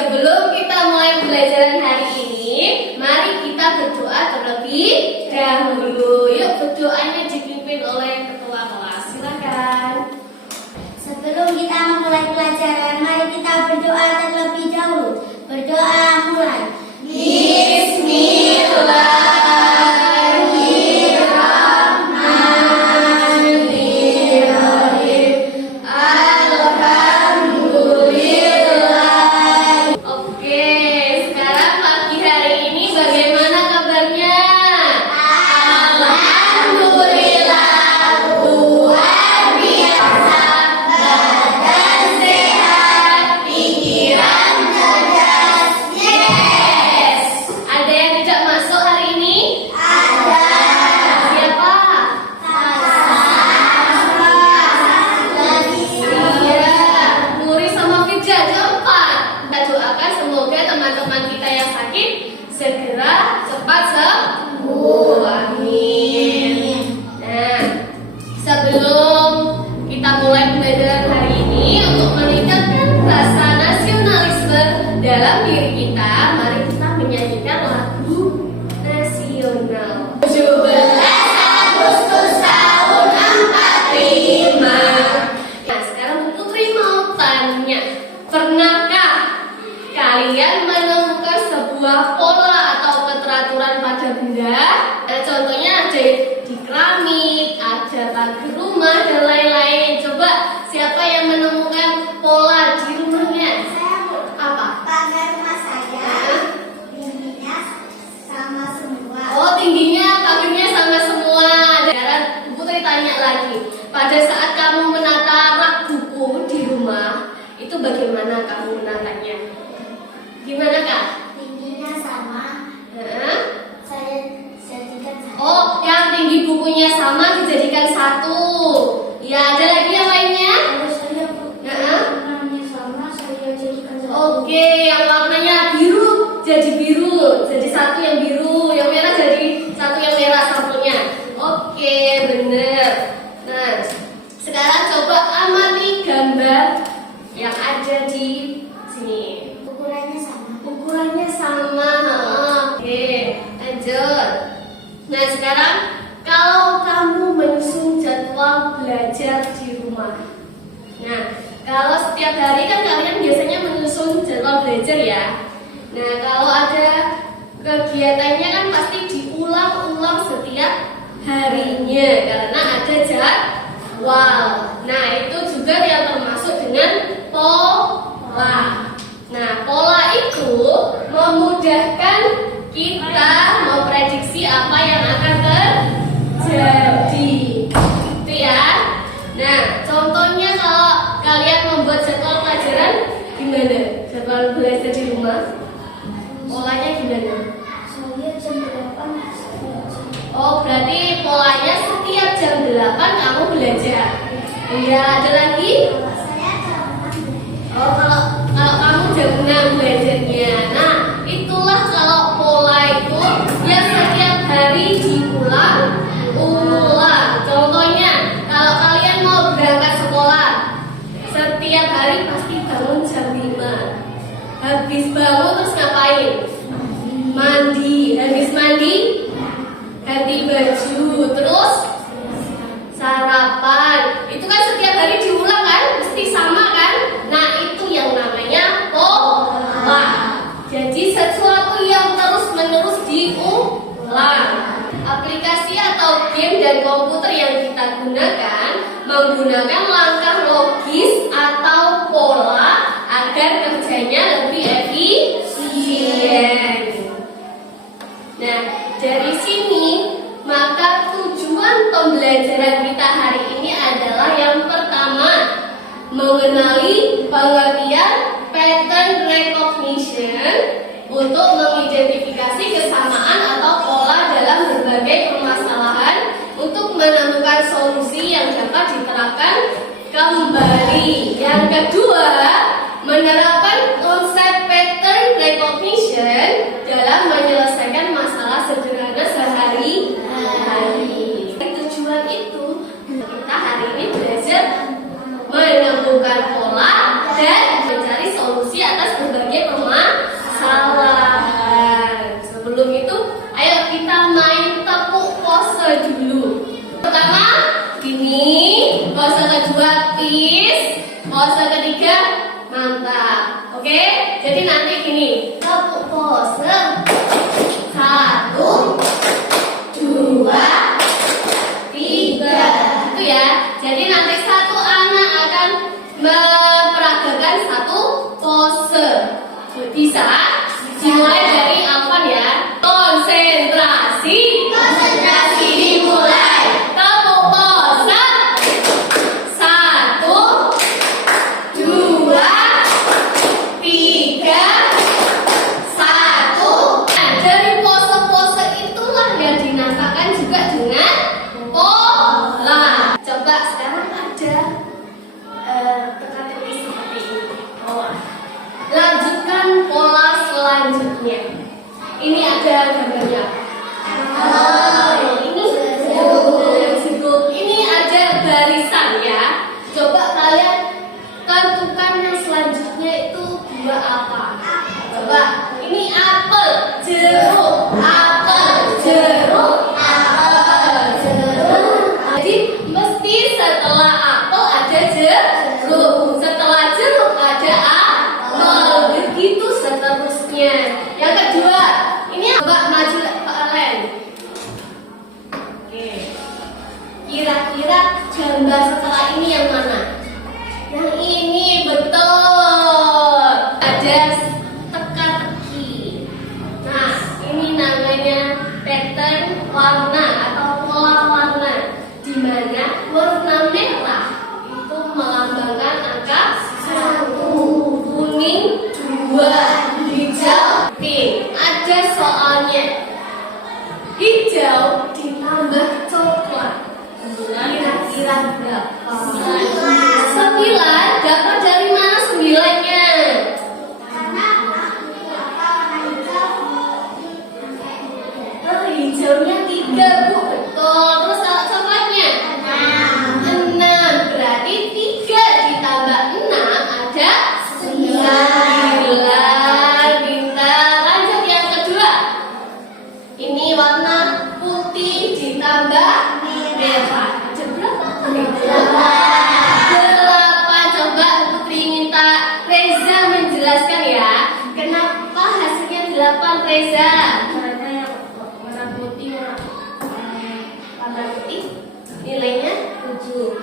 Sebelum kita mulai pembelajaran hari ini, mari kita berdoa terlebih dahulu. Yuk, berdoanya dipimpin oleh ketua kelas. Silakan. Sebelum kita memulai pelajaran, mari kita berdoa terlebih dahulu. Berdoa mulai. Oke, sekarang pagi hari ini bagaimana kabarnya? Alhamdulillah, luar biasa. Badan sehat, pikiran cerdas. Yes. Ada yang tidak masuk hari ini? Ada. Siapa? Iya, Nuri sama Fitja keempat. Kita doakan semoga teman-teman kita yang sakit segera cepat sembuh. Amin. Nah, sebelum kita mulai pembelajaran hari ini, untuk meningkatkan rasa nasionalisme dalam diri kita, mari kita menyanyikan lagu nasional. 17 Agustus tahun 45. Nah, sekarang Bu Putri mau tanya, pernahkah kalian menemukan sebuah pola atau keteraturan pada benda? Nah, contohnya ada di keramik, ada pagar rumah, dan lain-lain. Coba siapa yang menemukan pola di rumahnya? Saya Apa? pagar rumah saya tingginya sama semua. Oh, tingginya, pagarnya sama semua. Sekarang Bu Putri tanya lagi, pada saat kamu menata rak buku di rumah, itu bagaimana kamu menatanya? Gimana Kak? Tingginya sama. Hah? Saya jadikan satu. Oh, yang tinggi bukunya sama dijadikan satu. Ya, ada lagi yang lainnya? Kalau saya warnanya sama, saya jadikan satu. Oke, yang warnanya biru jadi biru, jadi satu yang biru, yang merah jadi satu yang merah sampulnya. Oke, bener. Nah, sekarang coba amati gambar yang ada di sini. Ukurannya sama. Ukurannya sama. Oke, lanjut. Nah, sekarang kalau kamu menyusun jadwal belajar di rumah. Nah, kalau setiap hari kan kalian biasanya menyusun jadwal belajar ya. Nah, kalau ada kegiatannya kan pasti diulang-ulang setiap harinya karena ada jadwal. Nah, itu juga yang termasuk dengan pola. Nah, pola itu memudahkan kita memprediksi apa yang akan terjadi. Itu ya. Nah, contohnya kalau kalian membuat jadwal pelajaran gimana? Jadwal belajar di rumah? Polanya gimana? Saya jam 8. Oh, berarti polanya setiap jam 8 kamu belajar. Iya, ada lagi? Saya jam 6. Oh, kalau kamu jam 6 belajarnya. Nah, itulah kalau pola itu yang setiap hari diulang-ulang. Contohnya, kalau kalian mau berangkat sekolah, setiap hari pasti bangun jam 5. Habis bangun terus ngapain? Mandi. Habis mandi, ganti baju, terus sarapan. Itu kan setiap hari diulang kan? Mesti sama kan? Nah, itu yang namanya pola. Jadi sesuatu yang terus-menerus diulang. Aplikasi atau game dan komputer yang kita gunakan menggunakan langkah logis atau pola agar kerjanya lebih efisien. Nah, dari sini maka tujuan pembelajaran kita hari ini adalah yang pertama, mengenali pengertian pattern recognition untuk mengidentifikasi kesamaan atau pola dalam berbagai permasalahan untuk menemukan solusi yang dapat diterapkan kembali. Yang kedua, menerapkan konsep pattern recognition dalam menyelesaikan masalah sederhana sehari-hari. Tujuan itu kita hari ini belajar menemukan pola dan mencari solusi atas berbagai permasalahan. ini. Tepuk pose. 1, 2, 3. Itu ya. Jadi nanti satu anak akan memperagakan satu pose. Bisa dimulai dari Alvan ya. Konsentrasi. Konsentrasi dimulai. Tepuk pose. 1, 2, 3, 1. Nah, dari pose-pose itulah yang dinamakan juga dengan pola. Coba sekarang ada teka-teki seperti ini. Lanjutkan pola selanjutnya. Ini ada gambarnya. Ini ada barisan ya. Coba kalian tentukan yang selanjutnya itu buah apa? Coba. Ini apel, jeruk, apel, jeruk, apel, jeruk. Jadi mesti setelah apel ada jeruk, setelah jeruk ada apel, begitu seterusnya. Yang kedua, ini coba maju Pak Alen. Oke. Kira-kira gambar setelah ini yang mana? Yang ini betul. Ada teka-teki. Nah, ini namanya pattern warna atau pola warna, di mana warna merah itu melambangkan angka 1, kuning 2, hijau pink. Ada soalnya. Hijau ditambah coklat. Kira-kira berapa? 9. Dapat dari mana 9-nya? Hijaunya 3, Bu. Betul. Terus kalau coklatnya? 6. Berarti 3 ditambah 6 ada 9. Pintar. Lanjut yang kedua. Ini warna putih ditambah merah. Ada berapa? 8. Coba Putri minta Reza menjelaskan ya. Kenapa hasilnya 8, Reza? Warna putih, warna putih nilainya 7.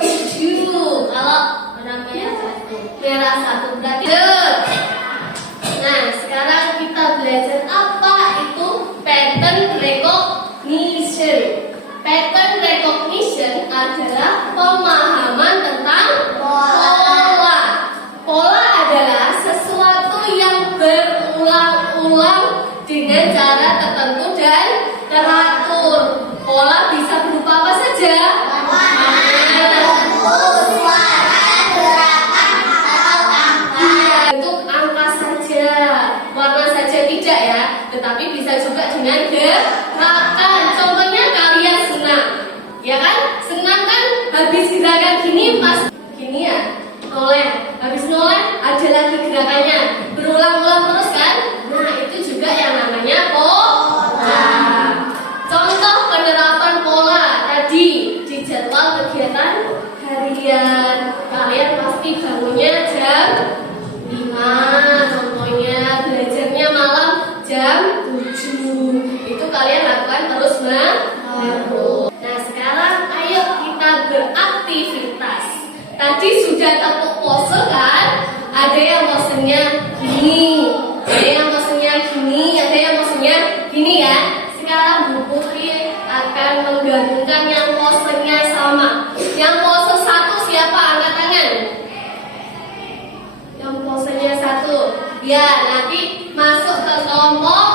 Kalau warna merah 1 berarti. Nah, sekarang kita belajar apa itu pattern recognition. Pattern recognition adalah pemahaman tentang pola. Pola adalah sesuatu yang berulang-ulang dengan cara tertentu dan teratur. Pola bisa berupa apa saja? Bentuk angka saja, warna saja tidak ya, tetapi bisa juga dengan gerakan. Contohnya kalian senam, ya kan? Senam kan habis gerakan gini pas gini ya, noleh. Habis noleh ada lagi gerakannya, berulang-ulang terus kan? Nah itu juga yang namanya pola. Contoh penerapan pola tadi di jadwal kegiatan harian, kalian pasti bangunnya jam 5, contohnya belajarnya malam jam 7. Itu kalian lakukan terus menerus. Nah sekarang ayo kita beraktivitas. Tadi sudah tepuk pose kan? Ada yang posenya gini, ada yang posenya gini, ada yang posenya gini ya. Sekarang Bu Putri akan menggabungkan yang posenya sama. Yang pose 1 siapa? Angkat tangan. Yang posenya 1. Ya, nanti masuk ke kelompok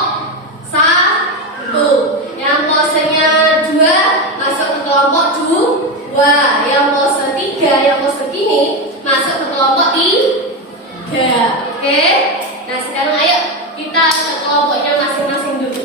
1. Yang posenya 2 masuk ke kelompok 2. Yang pose 3, yang pose gini masuk ke kelompok 3. Oke? Nah, sekarang ayo kita ke kelompoknya masing-masing dulu.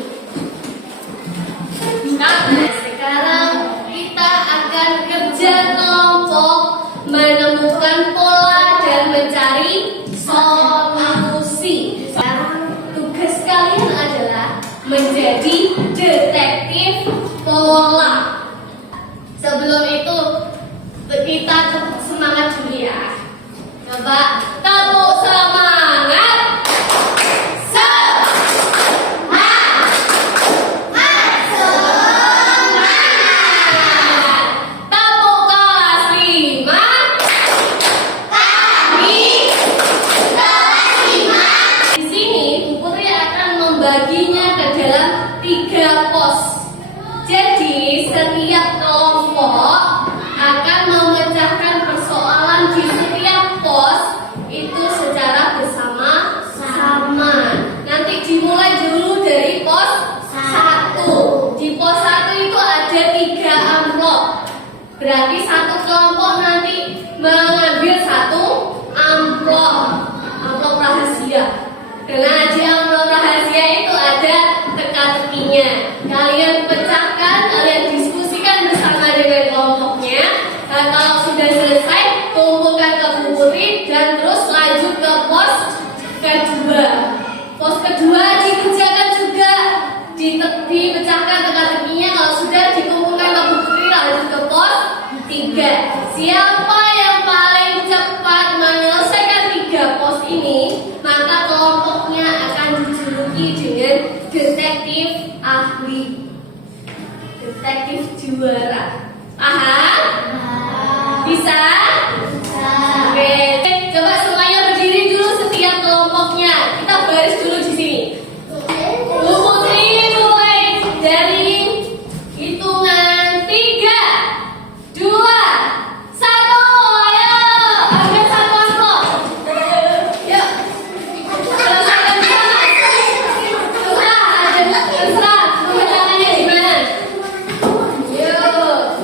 Nah, sekarang kita akan kerja kelompok menemukan pola dan mencari solusi. Sekarang tugas kalian adalah menjadi detektif pola. Sebelum itu kita tepuk semangat dulu ya. Coba tepuk semangat. 1, 3 pos. Jadi setiap kelompok akan memecahkan persoalan di setiap pos itu secara bersama-sama. Nanti dimulai dulu dari pos 1. Di pos 1 itu ada 3 amplop. Berarti satu kelompok nanti mengambil 1 amplop rahasia. Dengan di amplop rahasia itu ada teka-tekinya. Kalian pecahkan, kalian diskusikan bersama dengan kelompoknya. Dan kalau sudah selesai, kumpulkan ke Bu Putri dan terus lanjut ke pos kedua. Pos kedua dikerjakan juga, dipecahkan teka-tekinya. Kalau sudah dikumpulkan ke Bu Putri, lanjut ke pos 3. Siapa yang paling cepat menyelesaikan 3 pos ini, maka kelompoknya akan dijuluki dengan detektif ahli, detektif juara. Paham? Bisa? Oke, coba semuanya berdiri dulu setiap kelompoknya. Kita baris dulu di sini. Bu Putri mulai dari hitungan 3, 2, 1. Ayo, ambil 1 amplop. Yuk, selesaikan bersama. Terserah, pemecahannya gimana? Yuk.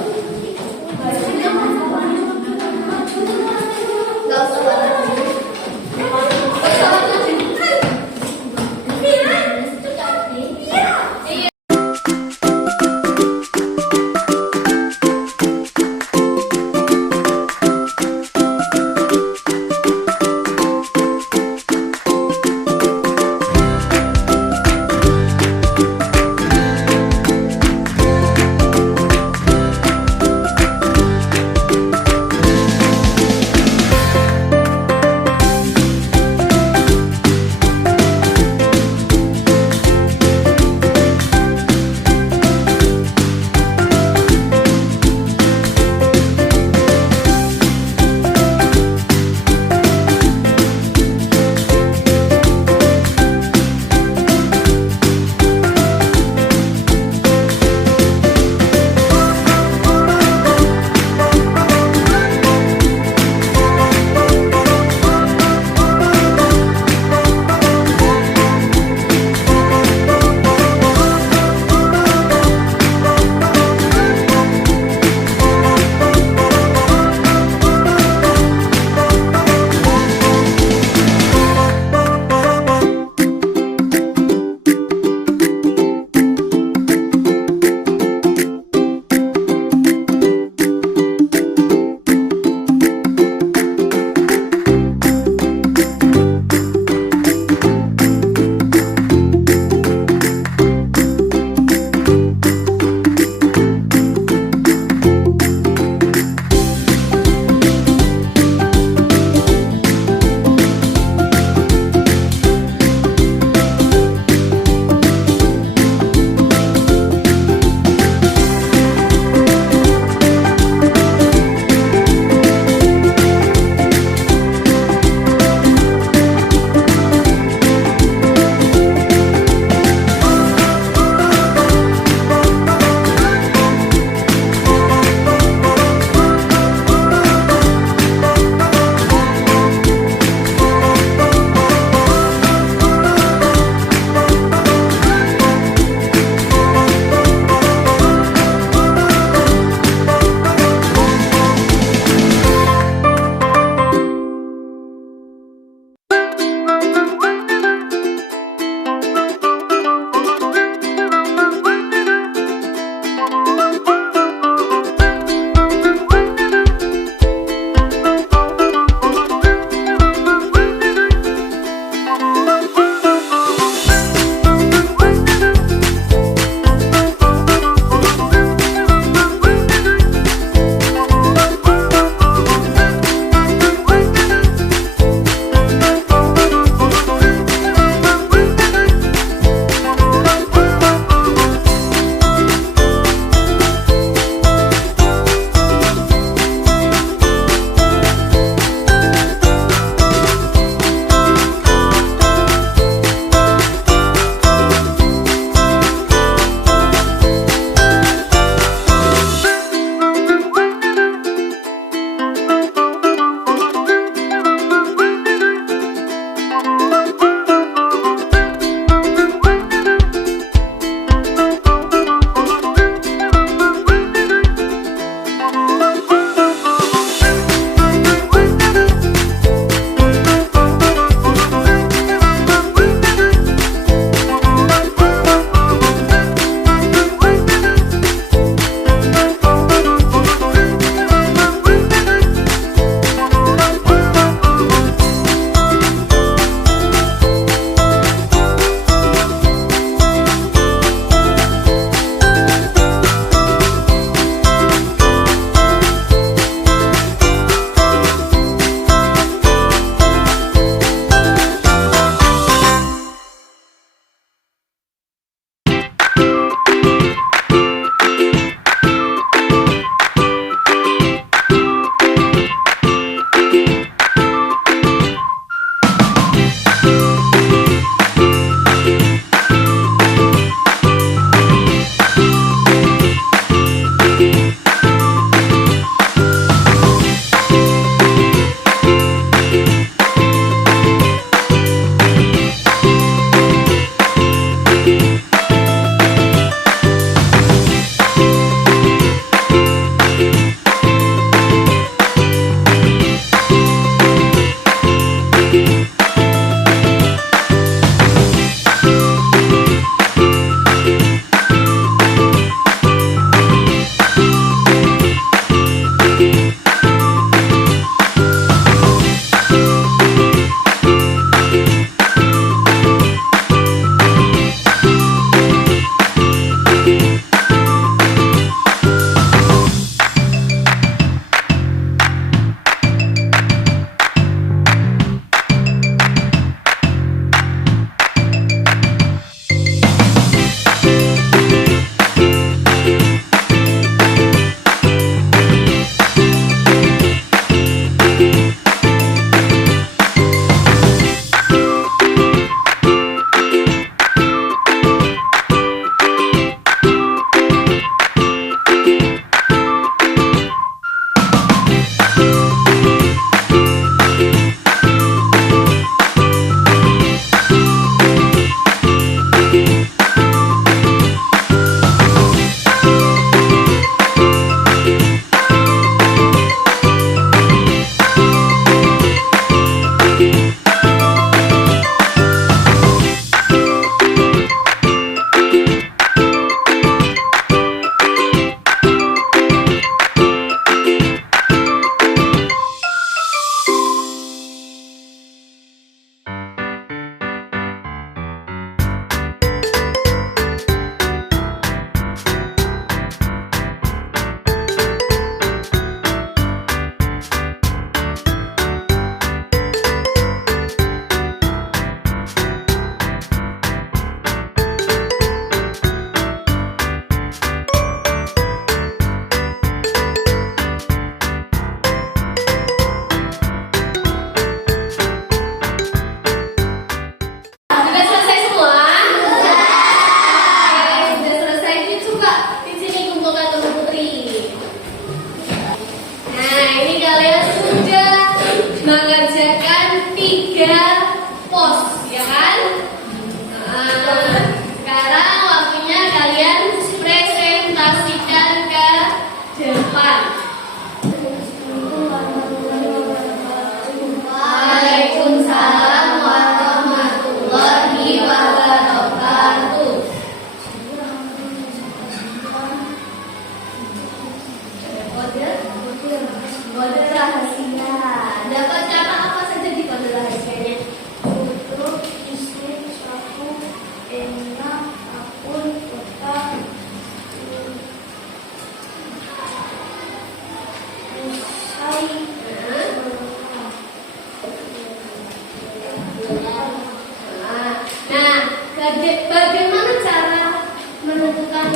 Bagaimana cara menentukan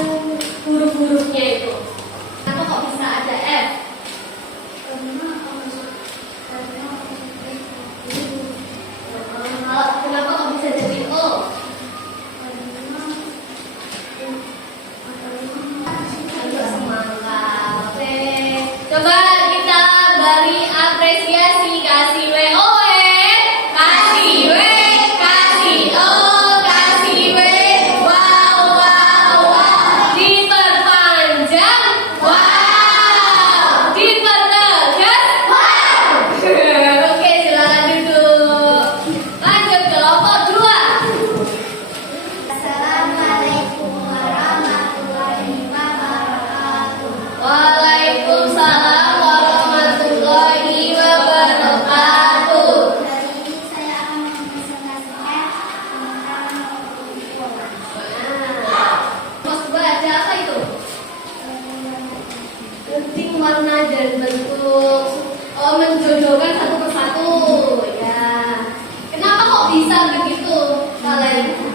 huruf-hurufnya itu? Kenapa kok bisa ada F? Kenapa kok bisa jadi O? Agak semangka. Oke. Coba kita beri apresiasi, kasih WOE, kasih W, kasih O, kasih W. Wow, wow, wow. Diperpanjang. Wow. Dipertegas. Wow. Oke, silakan duduk. Lanjut kelompok 2. Assalamualaikum warahmatullahi wabarakatuh. Waalaikumsalam warahmatullahi wabarakatuh. Hari ini saya akan mempresentasikan tentang huruf. Mas baca apa itu? Penting warna dan bentuk. Oh, menjodohkan satu persatu. Ya. Kenapa kok bisa begitu kalian?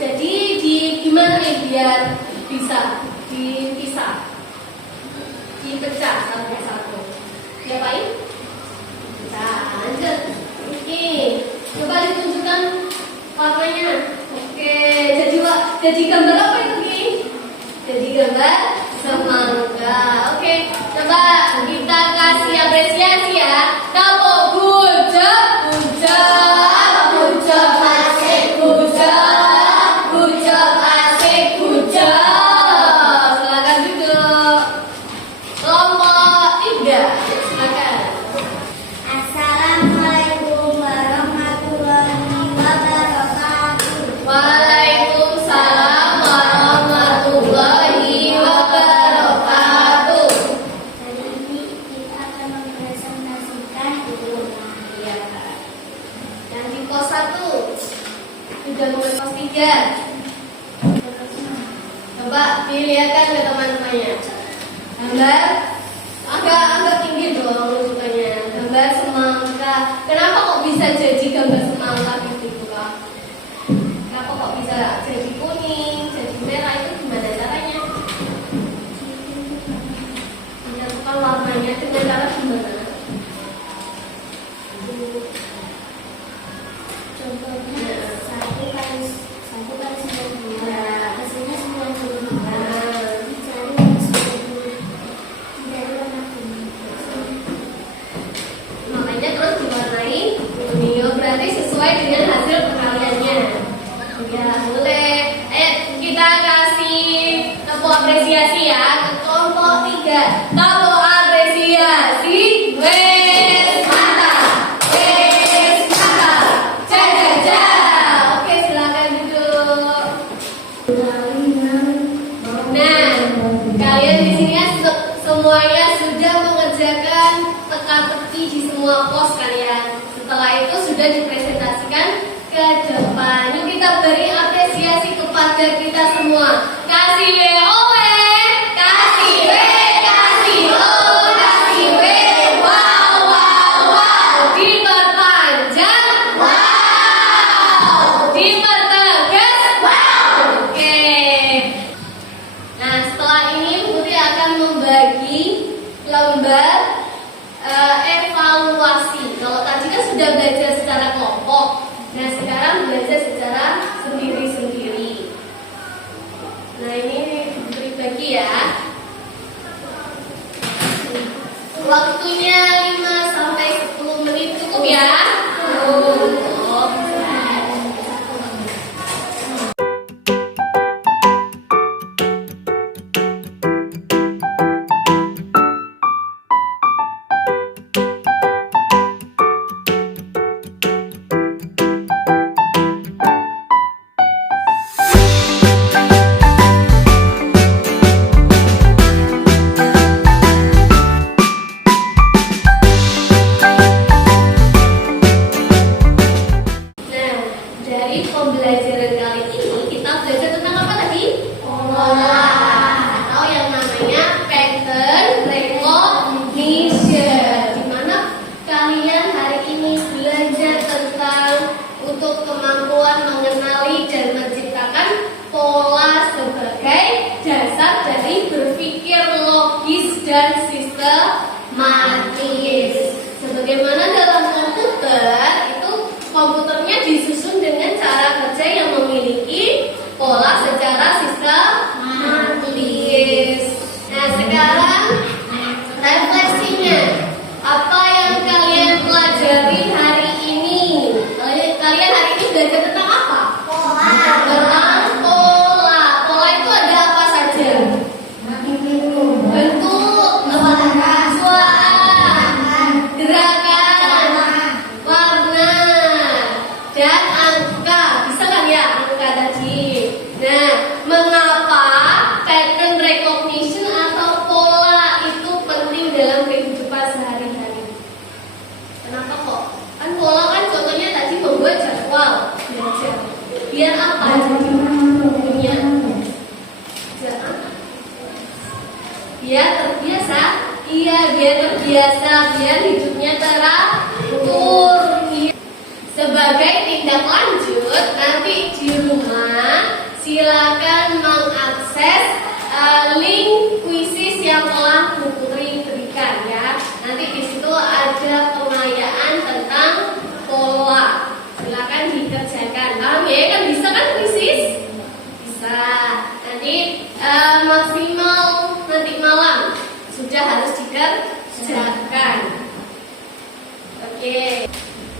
Jadi gimana nih biar bisa dipisah, dipecah satu persatu? Diapain? Nah, lanjut. Oke, coba ditunjukkan warnanya. Oke, jadi gambar apa itu, Ki? Jadi gambar semangka. Oke, coba kita kasih apresiasi ya. Kamu good job, good job, good job, asik, good job, good job, asik, good job. Silakan duduk. Kelompok 3, silakan. Assalamualaikum warahmatullahi wabarakatuh. Waalaikumsalam warahmatullahi wabarakatuh. Hari ini kita akan mempresentasikan huruf. Ya. Yang di pos 1 sudah mulai pos 3. Coba dilihatkan ke teman-temannya. Gambar agak tinggi dong rujukannya. Gambar semangka. Kenapa kok bisa jadi gambar semangka gitu, Kak? Kenapa kok bisa jadi kuning, jadi merah, itu gimana caranya? Menyatukan warnanya dengan cara gimana? Contohnya 1 kali 9 hasilnya 92. Dicari yang 10 dari warna kuning. Makanya terus diwarnai kuning. Berarti sesuai dengan hasil perkaliannya. Ya boleh. Kita kasih tepuk apresiasi ya ke kelompok 3. Tepuk apresiasi. Wes mantap. Wes mantap. Jajaja. Oke, silakan duduk. Nah, kalian di sini ya semuanya sudah mengerjakan teka-teki di semua pos kalian. Setelah itu sudah dipresentasikan ke depan. Yuk kita beri apresiasi kepada kita semua. Kasih WOE, kasih W, kasih O, kasih W. Wow, wow, wow. Diperpanjang. Wow. Dipertegas. Wow. Oke. Nah, setelah ini Putri akan membagi lembar evaluasi. Kalau tadi kan sudah belajar secara kelompok, nah sekarang belajar secara sendiri-sendiri. Nah ini Putri bagi ya. Waktunya 5 sampai 10 menit cukup ya. Cukup. ini belajar tentang untuk kemampuan mengenali dan menciptakan pola sebagai dasar dari berpikir logis dan sistematis. Sebagaimana dalam komputer itu komputernya disusun dengan cara kerja yang memiliki pola secara sistematis. Nah, sekarang refleksinya, apa yang kalian pelajari hari ini? Kalian hari ini belajar tentang apa? Tentang pola. Pola itu ada apa saja? Bentuk, suara, gerakan, warna, dan angka. Bisa kan ya angka tadi? Nah, mengapa pattern recognition atau pola itu penting dalam kehidupan sehari-hari? Kenapa kok? Kan pola kan contohnya tadi membuat jadwal belajar. Biar apa? Punya biar terbiasa. Iya, biar terbiasa, biar hidupnya teratur. Sebagai tindak lanjut, nanti di rumah silakan mengakses link kuisis yang telah Bu Putri berikan ya. Nanti di situ ada pengayaan tentang pola. Silakan dikerjakan. Paham ya? Kan bisa kan kuisis? Bisa. Nanti maksimal nanti malam sudah harus dikerjakan. Oke.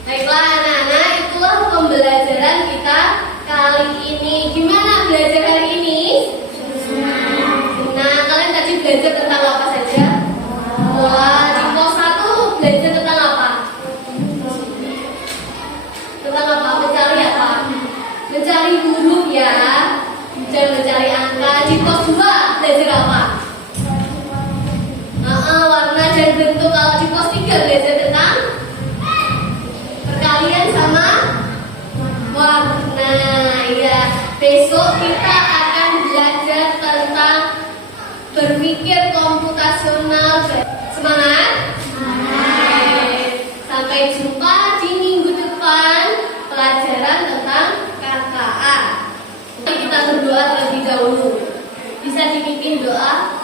Baiklah anak-anak, itulah pembelajaran kita kali ini. Gimana belajar hari ini? Nah, kalian tadi belajar tentang apa saja? Wah, di pos 1 belajar tentang apa? Tentang apa? Mencari apa? Mencari huruf ya, dan mencari angka. Di pos 2 belajar apa? Warna dan bentuk. Kalau di pos 3 belajar tentang perkalian sama warna. Ya, besok kita akan belajar tentang berpikir komputasional. Semangat? Sampai jumpa di minggu depan pelajaran tentang KKA. Kita berdoa terlebih dahulu. Bisa dipimpin doa?